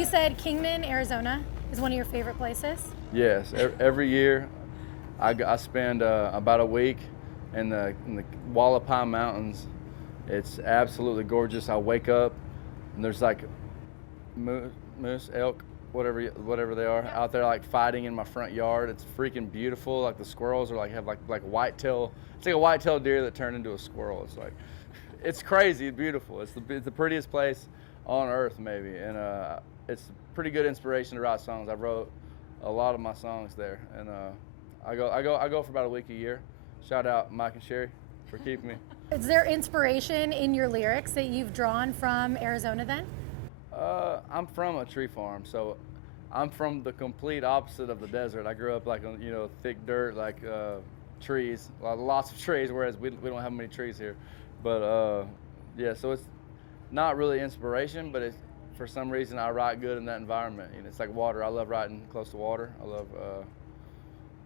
You said Kingman, Arizona is one of your favorite places. Yes, every year I spend about a week in the Hualapai Mountains. It's absolutely gorgeous. I wake up and there's like moose, elk, whatever they are, out there like fighting in my front yard. It's freaking beautiful. Like the squirrels are have whitetail. It's like a whitetail deer that turned into a squirrel. It's crazy. It's beautiful. It's the prettiest place on earth maybe, and it's pretty good inspiration to write songs. I wrote a lot of my songs there, and I go for about a week a year. Shout out Mike and Sherry for keeping me. Is there inspiration in your lyrics that you've drawn from Arizona then? I'm from a tree farm, so I'm from the complete opposite of the desert. I grew up thick dirt, trees, lots of trees, whereas we don't have many trees here. But yeah, so it's not really inspiration, but for some reason I write good in that environment. It's like water. I love writing close to water.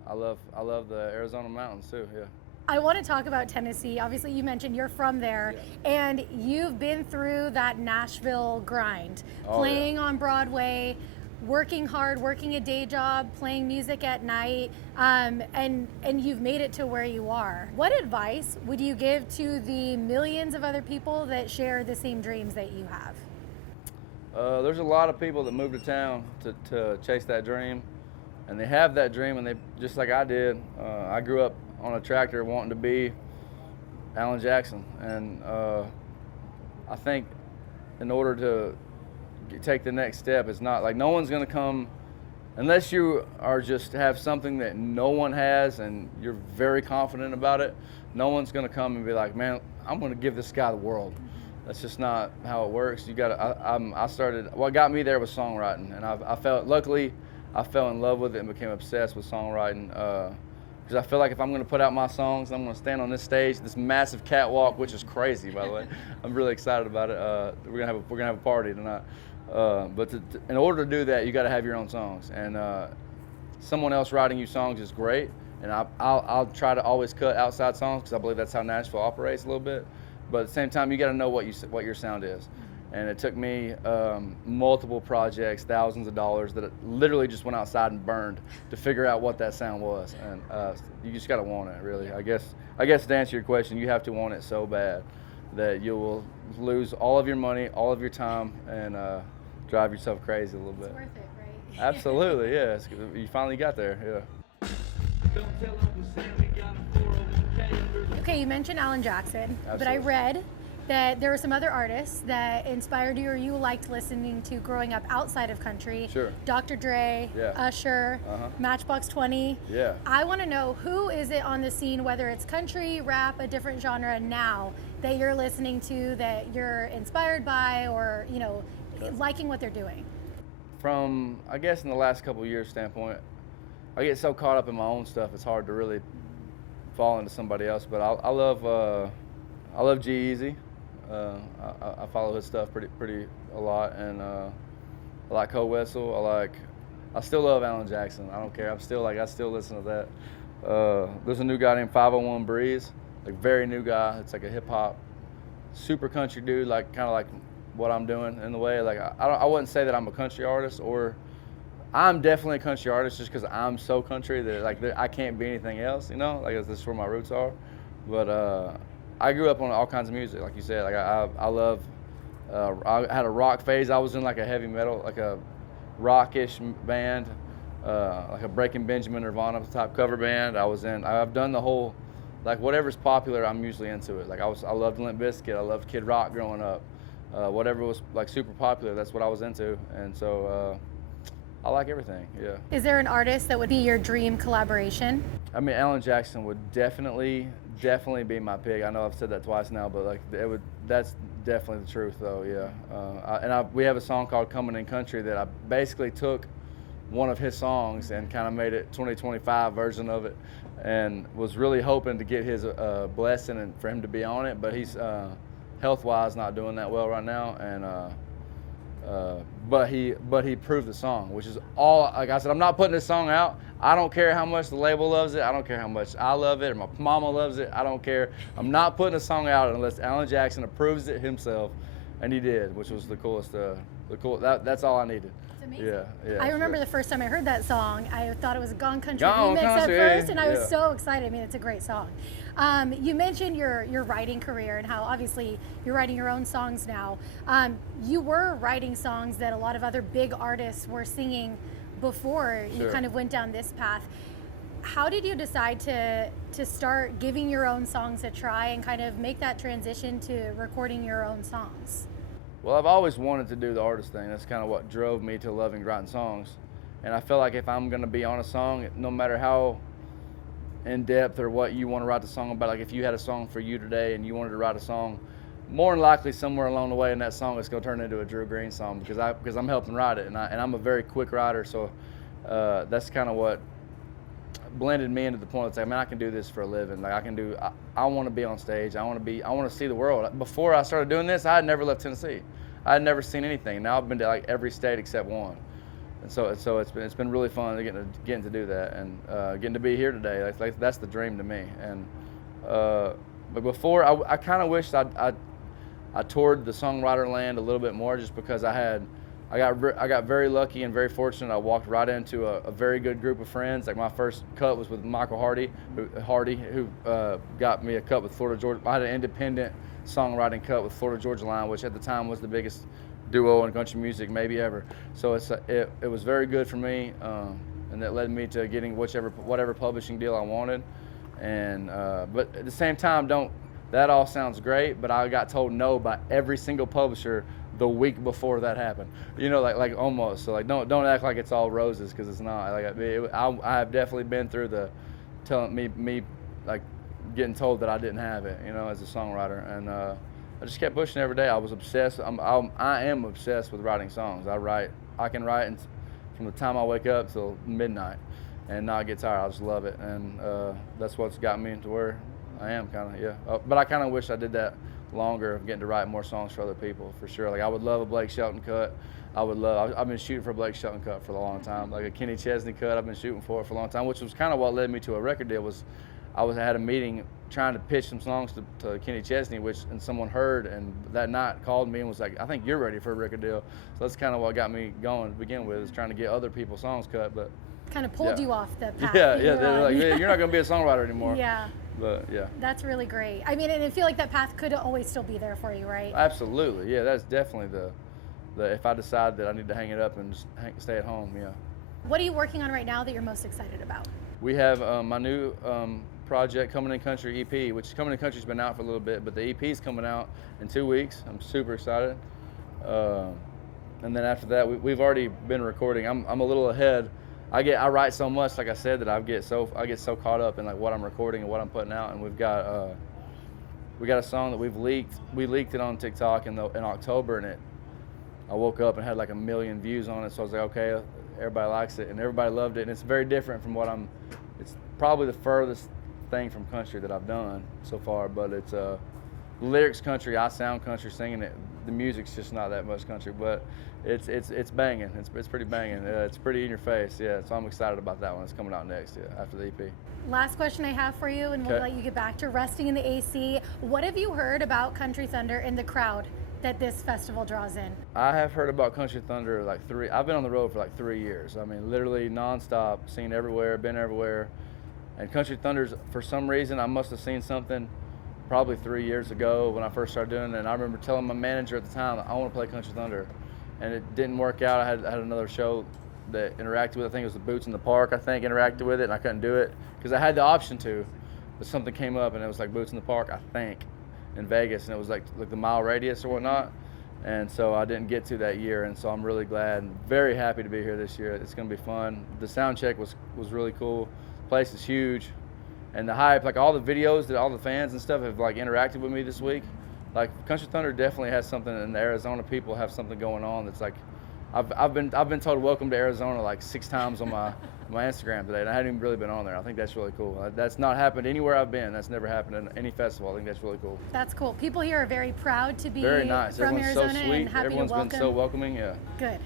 I love the Arizona mountains too. Yeah. I want to talk about Tennessee. Obviously, you mentioned you're from there, and you've been through that Nashville grind, playing on Broadway, working hard, working a day job, playing music at night, and you've made it to where you are. What advice would you give to the millions of other people that share the same dreams that you have? There's a lot of people that move to town to chase that dream, and they have that dream, and they just like I did. I grew up on a tractor wanting to be Alan Jackson, and I think in order to take the next step, it's not like no one's going to come unless you are just have something that no one has and you're very confident about it. No one's going to come and be like, man, I'm going to give this guy the world. That's just not how it works. You got to. I started. What got me there was songwriting, and luckily I fell in love with it and became obsessed with songwriting. Because I feel like if I'm going to put out my songs, I'm going to stand on this stage, this massive catwalk, which is crazy, by the way. I'm really excited about it. We're gonna have a party tonight. But in order to do that, you got to have your own songs, and someone else writing you songs is great. And I'll try to always cut outside songs because I believe that's how Nashville operates a little bit. But at the same time, you got to know what your sound is. And it took me multiple projects, thousands of dollars that literally just went outside and burned to figure out what that sound was. And you just got to want it, really. I guess to answer your question, you have to want it so bad that you will lose all of your money, all of your time, and drive yourself crazy a little bit. It's worth it, right? Absolutely, yeah. You finally got there, yeah. Okay, you mentioned Alan Jackson, Absolutely. but I read that there were some other artists that inspired you or you liked listening to growing up outside of country. Sure. Dr. Dre, Usher, Matchbox 20. Yeah. I want to know, who is it on the scene, whether it's country, rap, a different genre now, that you're listening to, that you're inspired by, or liking what they're doing? From, I guess, in the last couple of years standpoint, I get so caught up in my own stuff, it's hard to really fall into somebody else. But I love G-Eazy. I follow his stuff pretty a lot, and I like Cole Wessel. I still love Alan Jackson. I don't care. I still listen to that. There's a new guy named 501 Breeze, very new guy. It's like a hip hop, super country dude, kind of like what I'm doing in the way. I wouldn't say that I'm a country artist, or I'm definitely a country artist just because I'm so country that I can't be anything else. This is where my roots are. But I grew up on all kinds of music, like you said. I love. I had a rock phase. I was in a heavy metal, a rockish band, like a Breaking Benjamin, Nirvana type cover band. I've done the whole, whatever's popular, I'm usually into it. I loved Limp Bizkit. I loved Kid Rock growing up. Whatever was super popular, that's what I was into. And so I like everything. Yeah. Is there an artist that would be your dream collaboration? I mean, Alan Jackson would definitely be my pick. I know I've said that twice now, but that's definitely the truth, though. Yeah. We have a song called "Coming in Country" that I basically took one of his songs and kind of made it 2025 version of it, and was really hoping to get his blessing and for him to be on it. But he's health-wise not doing that well right now, and but he proved the song, which is all. Like I said, I'm not putting this song out. I don't care how much the label loves it. I don't care how much I love it or my mama loves it. I don't care. I'm not putting a song out unless Alan Jackson approves it himself, and he did, which was the coolest cool. That's all I needed. It's amazing. Yeah. I remember the first time I heard that song, I thought it was a Gone Country Gone remix Country, at first, and I was yeah. so excited. I mean, it's a great song. You mentioned your writing career and how obviously you're writing your own songs now. You were writing songs that a lot of other big artists were singing before you Sure. kind of went down this path. How did you decide to start giving your own songs a try and kind of make that transition to recording your own songs? Well, I've always wanted to do the artist thing. That's kind of what drove me to loving writing songs. And I feel like if I'm going to be on a song, no matter how in depth or what you want to write the song about, like if you had a song for you today and you wanted to write a song, more than likely somewhere along the way in that song it's going to turn into a Drew Green song because I'm helping write it, and I'm a very quick writer, so that's kind of what blended me into the point. It's like, man, I can do this for a living. Like I want to be on stage. I want to see the world. Before I started doing this, I had never left Tennessee. I had never seen anything. Now I've been to like every state except one, and so it's been really fun getting to do that and getting to be here today. Like that's the dream to me. And but before I kind of wished I toured the songwriter land a little bit more, just because I got very lucky and very fortunate. I walked right into a very good group of friends. Like my first cut was with Michael Hardy, who got me a cut with Florida Georgia. I had an independent songwriting cut with Florida Georgia Line, which at the time was the biggest duo in country music maybe ever. So it was very good for me, and that led me to getting whatever publishing deal I wanted. And but at the same time, that all sounds great, but I got told no by every single publisher the week before that happened. You know, like almost. So like don't act like it's all roses, because it's not. Like I have definitely been through the telling me like getting told that I didn't have it, you know, as a songwriter, and I just kept pushing every day. I was obsessed. I am obsessed with writing songs. I can write from the time I wake up till midnight and not get tired. I just love it, and that's what's got me to where I am, kind of, yeah. But I kind of wish I did that longer, getting to write more songs for other people, for sure. Like I would love a Blake Shelton cut. I've been shooting for a Blake Shelton cut for a long time. Like a Kenny Chesney cut, I've been shooting for a long time, which was kind of what led me to a record deal. I had a meeting trying to pitch some songs to Kenny Chesney, and someone heard, and that night called me and was like, I think you're ready for a record deal. So that's kind of what got me going to begin with, is trying to get other people's songs cut. But kind of pulled you off the path. Yeah, they're like, hey, you're not going to be a songwriter anymore. Yeah. But yeah. That's really great. I mean, and I feel like that path could always still be there for you, right? Absolutely. Yeah, that's definitely the if I decide that I need to hang it up and just stay at home, yeah. What are you working on right now that you're most excited about? We have my new project, Coming in Country EP, which Coming in Country's been out for a little bit, but the EP is coming out in 2 weeks. I'm super excited. And then after that, we've already been recording. I'm a little ahead. I write so much, like I said, that I get so caught up in like what I'm recording and what I'm putting out. And we got a song that we leaked it on TikTok in October, and I woke up and had like 1 million views on it. So I was like, okay, everybody likes it, and everybody loved it. And it's very different from it's probably the furthest thing from country that I've done so far, but it's lyrics country. I sound country singing it. The music's just not that much country, but it's banging. It's pretty banging. It's pretty in your face, yeah. So I'm excited about that one. It's coming out next, yeah, after the EP. Last question I have for you, and we'll let you get back to resting in the AC. What have you heard about Country Thunder and the crowd that this festival draws in? I have heard about Country Thunder I've been on the road for like 3 years. I mean, literally nonstop, seen everywhere, been everywhere. And Country Thunder's, for some reason, I must have seen something probably 3 years ago when I first started doing it. And I remember telling my manager at the time, I want to play Country Thunder. And it didn't work out. I had another show that interacted with it. I think it was the Boots in the Park, interacted with it, and I couldn't do it because I had the option to, but something came up and it was like Boots in the Park, I think, in Vegas, and it was like the mile radius or whatnot. And so I didn't get to that year, and so I'm really glad and very happy to be here this year. It's going to be fun. The sound check was really cool. The place is huge, and the hype, like all the videos that all the fans and stuff have like interacted with me this week. Like Country Thunder definitely has something, and the Arizona people have something going on that's like, I've been told welcome to Arizona like 6 times on my Instagram today, and I hadn't even really been on there. I think that's really cool. That's not happened anywhere I've been. That's never happened in any festival. I think that's really cool. That's cool. People here are very proud to be very nice. from Everyone's Arizona so sweet. and happy Everyone's to welcome. been so welcoming. Yeah. Good.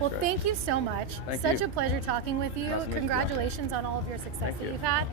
Well, Sure. Thank you so much. Thank Such you. a pleasure talking with you. Nice to meet you. Congratulations on all of your success Thank that you. you've had.